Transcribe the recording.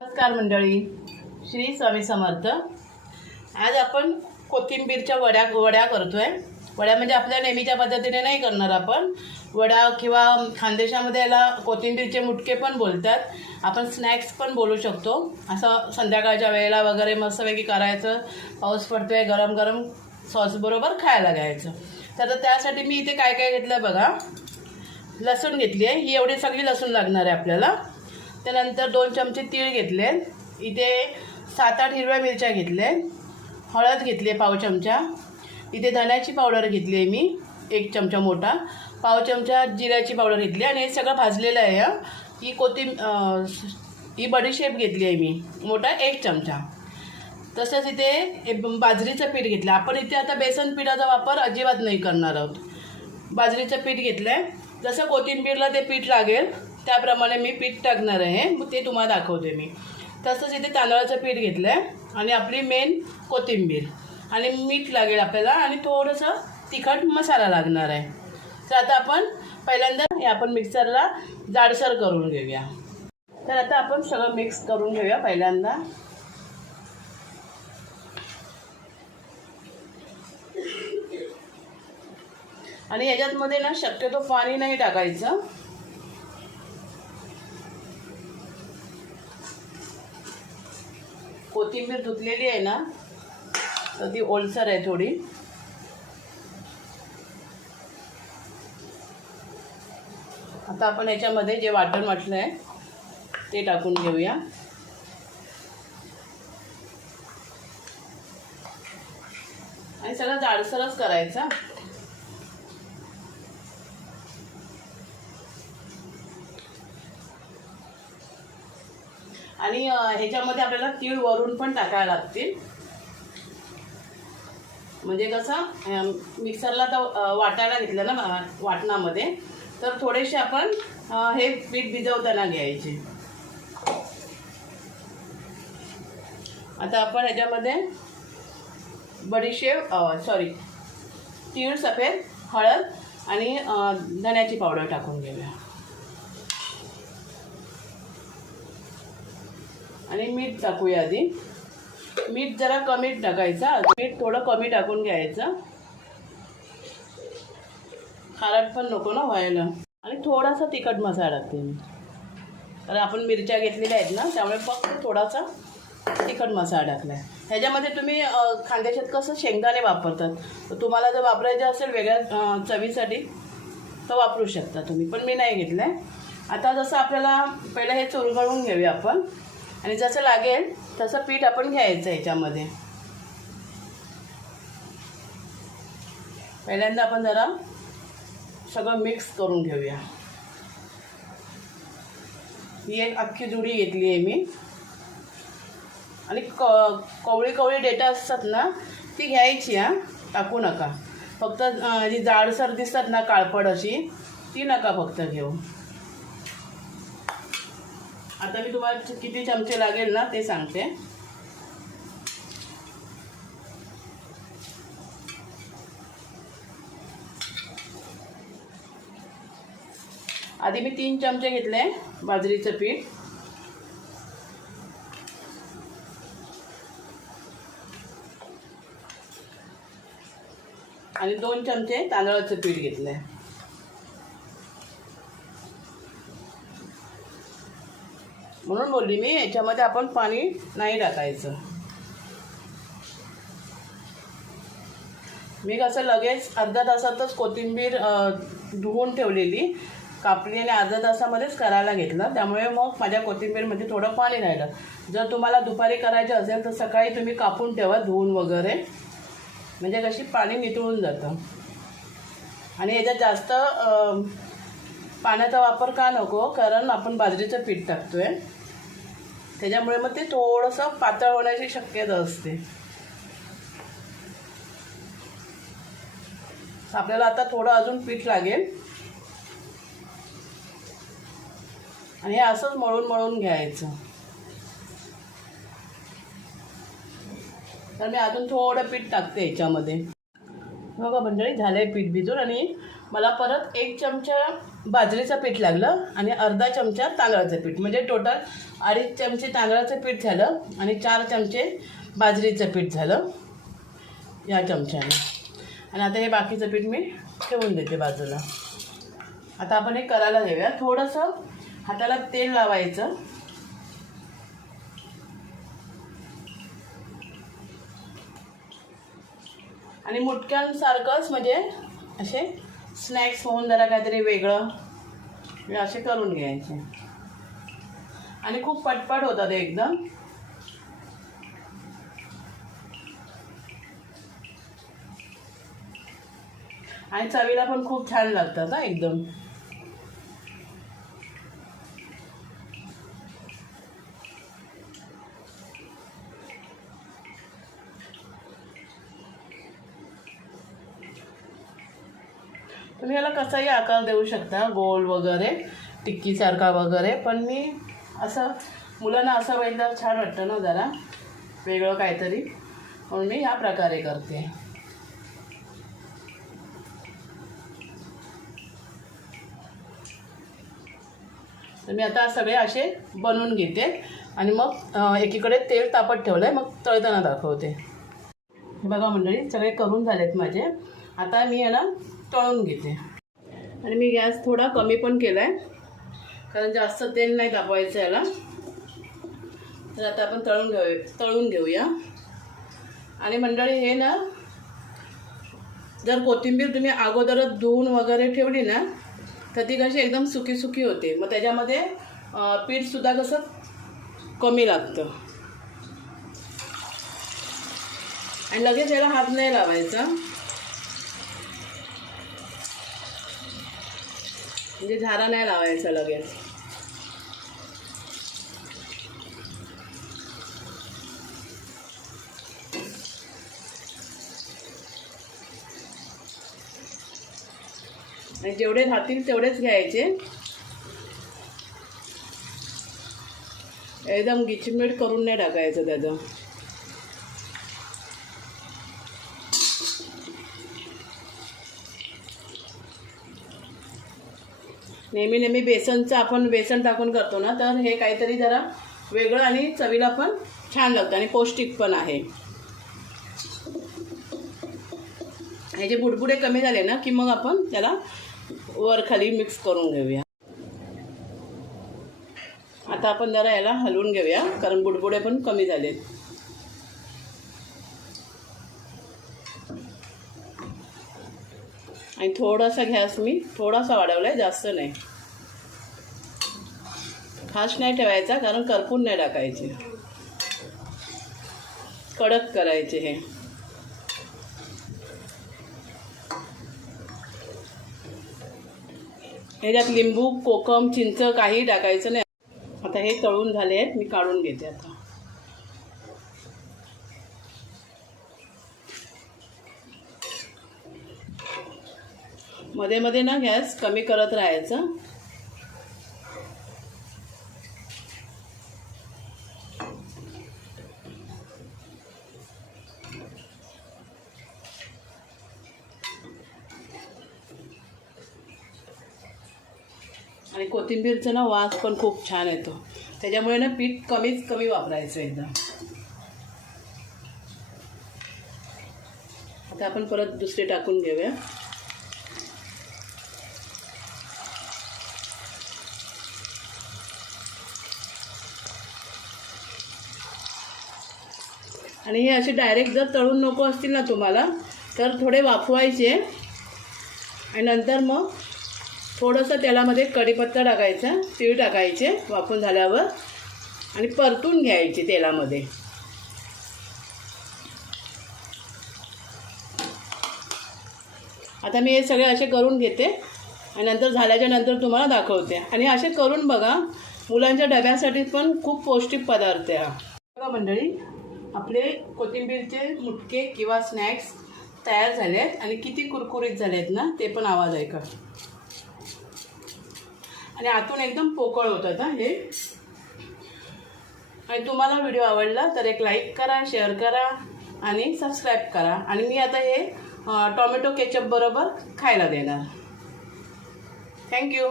नमस्कार मंडळी. श्री स्वामी समर्थ. आज आपण कोथिंबीरच्या वड्या वड्या करतोय. वड्या म्हणजे आपल्या नेहमीच्या पद्धतीने नाही करणार आपण. वडा किंवा खानदेशामध्ये याला कोथिंबीरचे मुटके पण बोलतात. आपण स्नॅक्स पण बोलू शकतो. असं संध्याकाळच्या वेळेला वगैरे मस्तपैकी करायचं. पाऊस पडतोय गरम गरम सॉसबरोबर खायला घ्यायचं तर आता त्यासाठी मी इथे काय काय घेतलं बघा. लसूण घेतली आहे. ही एवढी सगळी लसूण लागणार आहे आपल्याला. त्यानंतर दोन चमचे तीळ घेतले. इथे सात आठ हिरव्या मिरच्या घेतल्या. हळद घेतली पाव चमचा. इथे धण्याची पावडर घेतली आहे मी एक चमचा मोठा. पाव चमचा जिऱ्याची पावडर घेतली आणि हे सगळं भाजलेलं आहे. ही कोथिंब ही बडीशेप घेतली आहे मी. मोठा एक चमचा. तसंच इथे बाजरीचं पीठ घेतलं. आपण इथे आता बेसन पिठाचा वापर अजिबात नाही करणार आहोत. बाजरीचं पीठ घेतलं आहे जसं कोथिंबीरला ते पीठ लागेल त्याप्रमाणे मी पीठ टाकणार आहे. मग ते तुम्हाला दाखवते मी. तसंच इथे तांदळाचं पीठ घेतलं आहे आणि आपली मेन कोथिंबीर. आणि मीठ लागेल आपल्याला आणि थोडंसं तिखट मसाला लागणार आहे. तर आता आपण पहिल्यांदा हे आपण मिक्सरला जाडसर करून घेऊया. तर आता आपण सगळं मिक्स करून घेऊया पहिल्यांदा. आणि ह्याच्यातमध्ये ना शक्यतो पाणी नाही टाकायचं. कोथिंबीर धुतलेली आहे ना तर ती ओलसर आहे थोडी. आता आपण याच्यामध्ये जे वाटण वाटलं आहे ते टाकून घेऊया. आणि सगळं जाडसरच करायचा. आणि ह्याच्यामध्ये आपल्याला तीळ वरून पण टाकायला लागतील. म्हणजे कसं मिक्सरला तर वाटायला घेतलं ना वाटणामध्ये तर थोडेसे आपण हे पीठ भिजवताना घ्यायचे. आता आपण ह्याच्यामध्ये बडीशेप सॉरी तीळ सफेद हळद आणि धण्याची पावडर टाकून घेऊया. आणि मीठ टाकूया आधी. मीठ जरा कमी टाकायचं. मीठ थोडं कमी टाकून घ्यायचं. खारट पण नको ना व्हायला. आणि थोडासा तिखट मसाला टाकते मी. कारण आपण मिरच्या घेतलेल्या आहेत ना त्यामुळे फक्त थोडासा तिखट मसाला टाकला आहे ह्याच्यामध्ये तुम्ही खांद्याच्यात कसं शेंगदाणे वापरतात? तुम्हाला जर वापरायचं असेल वेगळ्या चवीसाठी तर वापरू शकता तुम्ही. पण मी नाही घेतलं आहे आता जसं आपल्याला पहिलं हे चुरगळून घेऊया आपण. आणि जसं लागेल तसं पीठ आपण घ्यायचं याच्यामध्ये पहिल्यांदा आपण जरा सगळं मिक्स करून घेऊया. ही एक अख्खी जुडी घेतली आहे मी. आणि क कवळी कवळी डेटा असतात ना ती घ्यायची हां टाकू नका. फक्त जी जाडसर दिसतात ना काळपड अशी ती नका फक्त घेऊ. आता मी तुम्हाला किती चमचे लागेल ना ते सांगते. आधी मी तीन चमचे घेतले बाजरीचं पीठ. आणि दोन चमचे तांदळाचं पीठ घेतलंय. म्हणून बोलली मी याच्यामध्ये आपण पाणी नाही टाकायचं. मी कसं लगेच अर्ध्या तासातच कोथिंबीर धुवून ठेवलेली. कापली आणि अर्ध्या तासामध्येच करायला घेतलं. त्यामुळे मग माझ्या कोथिंबीरमध्ये थोडं पाणी राहिलं. जर तुम्हाला दुपारी करायचं असेल तर सकाळी तुम्ही कापून ठेवा धुवून वगैरे. म्हणजे कशी पाणी नितळून जातं. आणि याच्यात जास्त पाण्याचा वापर का नको? कारण आपण बाजरीचं पीठ टाकतो आहे त्याच्यामुळे मग ते थोडंसं पातळ होण्याची शक्यता असते. आपल्याला आता थोडं अजून पीठ लागेल. आणि हे असंच मळून मळून घ्यायचं. तर मी अजून थोडं पीठ टाकते याच्यामध्ये. बघा मंडळी झालं आहे पीठ भिजून आणि मला परत एक चमचा बाजरीचं पीठ लागलं आणि अर्धा चमचा तांदळाचं पीठ. म्हणजे टोटल अडीच चमचे तांदळाचं पीठ झालं आणि चार चमचे बाजरीचं पीठ झालं या चमच्याने. आणि आता हे बाकीचं पीठ मी ठेवून देते बाजूला. आता आपण हे करायला देऊया थोडंसं हाताला तेल लावायचं. आणि मुटक्यांसारखंच म्हणजे असे स्नॅक्स होऊन जरा काहीतरी वेगळं. असे करून घ्यायचे. आणि खूप पटपट होतात एकदम. आणि चवीला पण खूप छान लागतं का एकदम. तुम्ही याला कसाही आकार देऊ शकता गोल वगैरे टिक्कीसारखा वगैरे पण मी असं मुलांना असं बघितलं छान वाटतं ना जरा वेगळं काहीतरी. म्हणून मी ह्या प्रकारे करते. तर मी आता सगळे असे बनवून घेते आणि मग एकीकडे तेल तापत ठेवलं आहे मग तळताना दाखवते. हे बघा मंडळी सगळे करून झालेत माझे. आता मी याला तळून घेते. आणि मी गॅस थोडा कमी पण केला आहे कारण जास्त तेल नाही तापवायचं याला. तर आता आपण तळून घेऊ तळून घेऊया. आणि मंडळी हे ना जर कोथिंबीर तुम्ही अगोदरच धुवून वगैरे ठेवली ना तर ती कशी एकदम सुकी सुकी होते. मग त्याच्यामध्ये पीठसुद्धा कसं कमी लागतं. आणि लगेच याला हात नाही लावायचा. म्हणजे झारा नाही लावायचा लगेच. आणि जेवढे राहतील तेवढेच घ्यायचे. एकदम गिचमीट करून नाही टाकायचं त्याचं. नेहमी नेहमी बेसनचं आपण बेसन टाकून करतो ना तर हे काहीतरी जरा वेगळं आणि चवीला पण छान लागतं आणि पौष्टिक पण आहे. हे जे बुडबुडे कमी झाले ना की मग आपण त्याला वर खाली मिक्स करून घेऊया. आता आपण जरा याला हलवून घेऊया कारण बुडबुडे पण कमी झालेत. आणि थोडासा गॅस मी. थोडासा वाढवला आहे जास्त नाही. फास्ट नाही ठेवायचा कारण करपून नाही टाकायचे. कडक करायचे हे. ह्याच्यात लिंबू कोकम चिंच काही टाकायचं नाही. आता हे तळून झाले आहेत मी काढून घेते आता. मध्ये मध्ये ना गॅस कमी करत राहायचं. आणि कोथिंबीरचा ना वास पण खूप छान येतो. त्याच्यामुळे ना पीठ कमीच कमी वापरायचं एकदम आता आपण परत दुसरे टाकून घेऊया. आणि हे असे डायरेक्ट जर तळून नको असतील ना तुम्हाला तर थोडे वाफवायचे. आणि नंतर मग थोडंसं तेलामध्ये कढीपत्ता टाकायचा तीळ टाकायचे वाफून झाल्यावर. आणि परतून घ्यायचे तेलामध्ये. आता मी हे सगळे असे करून घेते. आणि नंतर झाल्याच्यानंतर तुम्हाला दाखवते. आणि असे करून बघा मुलांच्या डब्यासाठी पण खूप पौष्टिक पदार्थ आहे हा. बघा मंडळी आपले कोथिंबीरचे मुटके किंवा स्नॅक्स तयार झाले आहेत. आणि किती कुरकुरीत झाले आहेत ना ते पण आवाज ऐका. आणि आतून एकदम पोकळ होतात ना हे आणि तुम्हाला व्हिडिओ आवडला तर एक लाईक करा शेअर करा आणि सबस्क्राईब करा. आणि मी आता हे टॉमॅटो टोमॅटो केचप बरोबर खायला देणार. थँक्यू